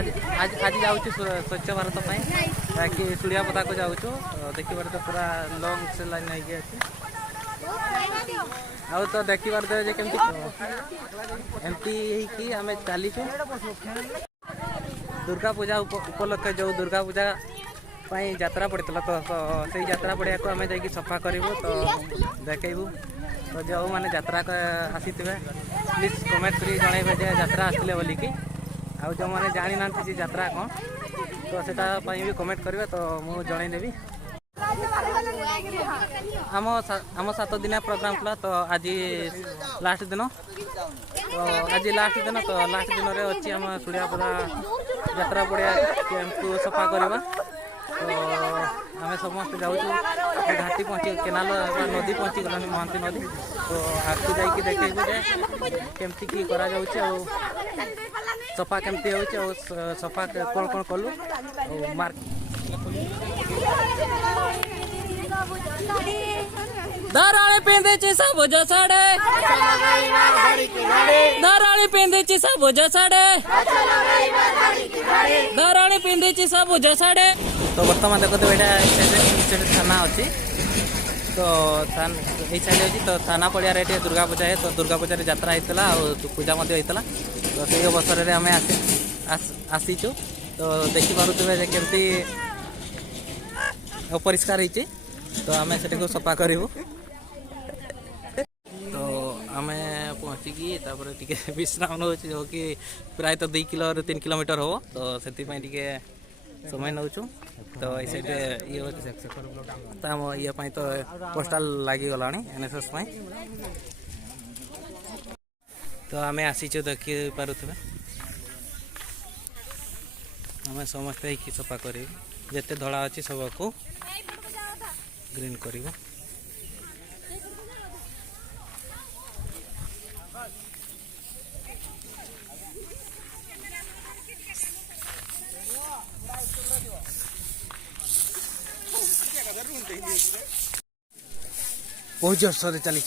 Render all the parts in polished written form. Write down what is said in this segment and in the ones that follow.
आज आज आज जाऊँ स्वच्छ भारत ताकि सूर्या पता को जाऊँ देखिबार तो पूरा लंग से लाइन है आउ तो देखिबार जे केमती एमती कि आम चलीचु दुर्गा पूजा उपलक्षे जो दुर्गा पूजा यात्रा पड़ता तो से यात्रा पड़िया को आम जा सफा करूँ तो देखू तो जो मैंने यात्रा आसी प्लीज कमेंट कर जनइबे जे यात्रा आसते बोलिकी आउ जो मैंने जानी ना यात्रा कौन तो सेटापी भी कमेंट करेंगे तो मुझे जनईदेवी आम 7 दिनिया प्रोग्राम था तो आज लास्ट दिन तो आज लास्ट दिन तो लास्ट दिन में अच्छी आम सूर्यापदा यात्रा पड़िया को सफा करवा तो आम समस्त जाऊँ घाटी पहुँची केनाल नदी पहुँची गलानी महांती नदी तो आगे जाकि देखो जे केमती कि करा सफा केमती हो सफा कौन कौन कलु मार्क दाराणी पिंधे सबुज साड़े दाराणी पिंधे सबुज साड़े दाराणी पिंधे सबुज साड़े तो बर्तमान देखो ये थाना अच्छी तो ये साइड अच्छी तो थाना पड़िया दुर्गा पूजा है तो दुर्गा पूजा यात्रा होता पूजा होता तो से अवसर में आम आसीचु तो देखिपे केमती अपरिष्कार होती तो आम से सफा करूँ तो आम पहुँचिकी टे विश्राम नौ जो कि प्राय तो 2 किलो 3 किलोमीटर हम तो से समय नौ तो ये ये तो पोस्टाल लगिगला NSS तो आम आसीचु देखी पारे आम समस्ते ही सफा कर जिते धड़ा अच्छी सबको ग्रीन कर बहुत जोर से चली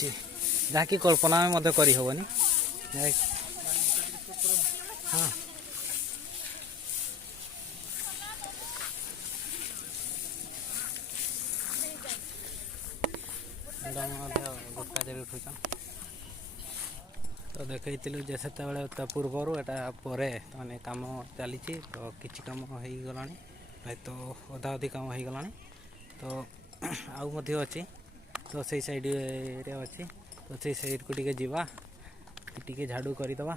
जहाँकि कल्पना में करहबनी हाँ तो देखी जे से पूर्वर एटा परे माने काम चली तो किसी काम हो गला भाई तो अधा अधिक काम हो गला तो आउ अच्छी तो से साइड रे अच्छी तो से साइड को टिके जीवा टिके झाड़ू करदे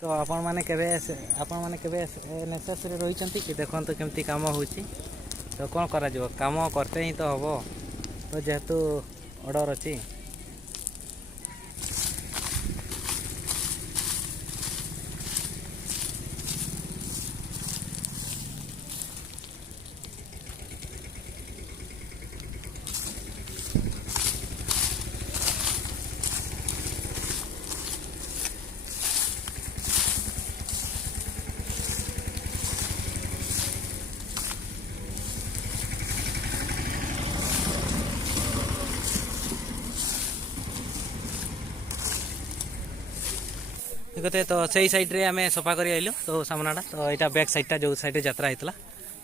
तो आपण मैंने NSS रे रही कि देखो केमती काम हो तो कौन करा काम करते ही तो हम तो जेहेतु ऑर्डर अच्छी देखते तो सही साइड रे आम सफा कर आइलु तो सामनाटा तो यहाँ बैक साइडटा जो साइड यात्रा होता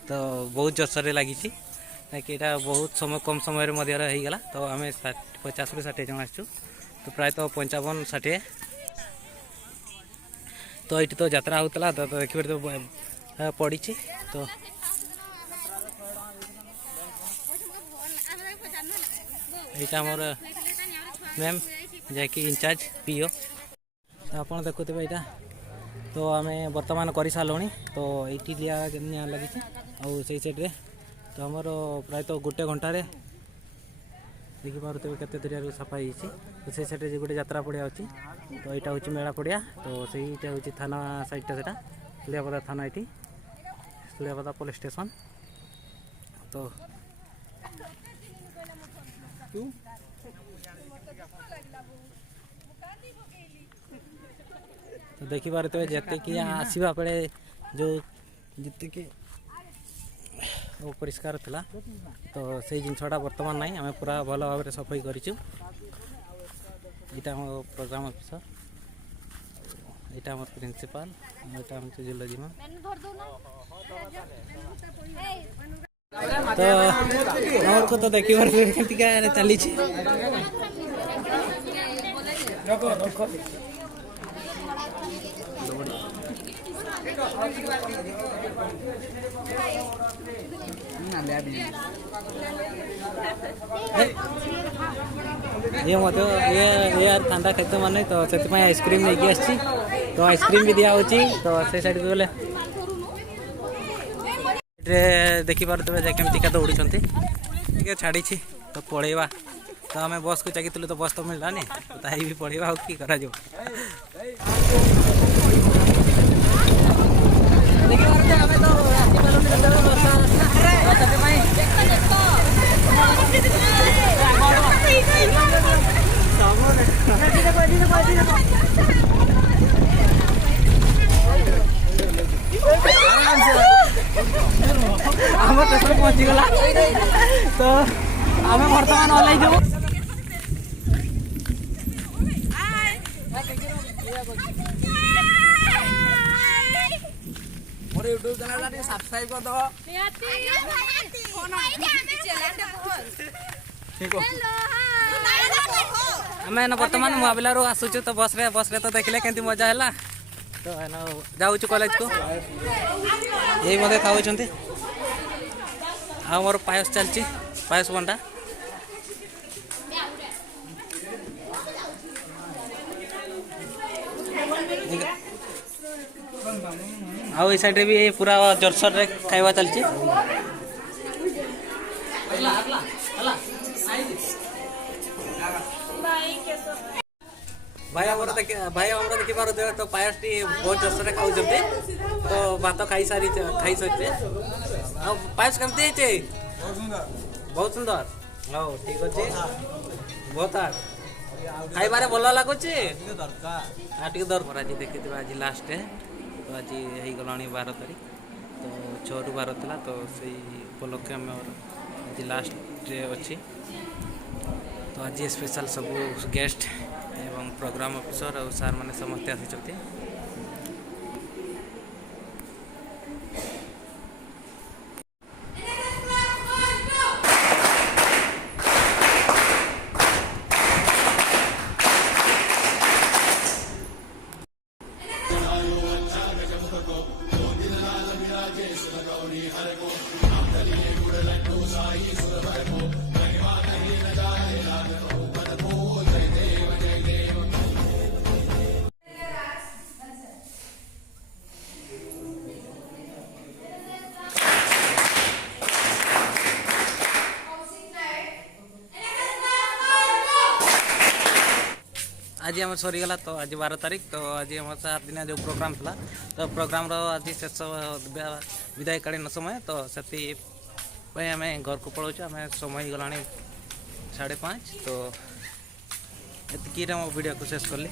तो बहुत जोरसोर लगी ताकि यहाँ बहुत समय कम समय होगला तो आम 50 ରୁ 60 जन आसचु तो प्रायतः 55 60 तो ये तो यात्रा होता तो देखिए तो पड़ी तो यहाँ मोर मैम जैकि इंचार्ज पीओ तो आप देखुवे यहाँ तो आम बर्तमान कर सारूँ तो ये निया लगी से साइड्रे तो आमर प्रायतः 1 घंटे देखिपे केते दूरिया सफाई तो से साइड गोटे यात्रा पड़िया अच्छी तो यहाँ हूँ मेला पड़िया तो सहीटा हूँ थाना साइडटा से सूर्यापदा थाना ये सूर्यापदा पुलिस स्टेशन तो तो देखिपारे तो जिते कि आसवा बेले जो जिते कि परिष्कार था तो से जिनटा बर्तमान ना आम पूरा भल भाव सफाई करूँ यहाँ प्रोग्राम अफिसर यहाँ आम प्रिंसिपाल यहाँ हूँ जुलॉजी मैम। तो आमर को तो देखी चली ये मत ये यार ठंडा खाते माने तो से आइसक्रीम नहीं आसी तो आइसक्रीम भी दिया होची तो से साइड को गले देखी पारे केमती का दौड़ी छाड़ी तो पढ़ेवा तो आम बस को चाहिए तो बस तो मिललानी तो ताई भी पढ़ेवा कि करा जो आम स्टेशन पहुँची गला तो आम बर्तमान ओल्ल जाऊ मोर यूट्यूब चैनल सब्सक्राइब कर दो आम बर्तमान मुआबिला आसुचु तो बस रे तो देखले केंती मजा है तो जाऊँ कॉलेज को यही मत खाऊँ आ मोर पायस चलती पायस बंटा आउ ये साइड भी पूरा जरसर रे खाइबा चलती भाई हमारा देखी पार तो पायस टी बहुत जरसर रे खाऊ तो भात खाई सारी पायस केमती बहुत सुंदर हाँ ठीक अच्छे बहुत खाइबारे भल लगुच टे दरकार आज देखी आज लास्ट है तो आज गला 12 तारीख तो 6 ରୁ 12 था तो से उपलक्षे आम आज लास्ट अच्छी तो आज स्पेशल सब गेस्ट एवं प्रोग्राम ऑफिसर और सार मैंने समस्त आसी आज आम सरीगला तो आज 12 तारीख तो आज आम 7 दिन जो प्रोग्राम था तो प्रोग्राम आज शेष विदायकालीन समय तो से आम घर को पलाऊँ आम समय गला 5:30 तो ये वीडियो को शेष कली।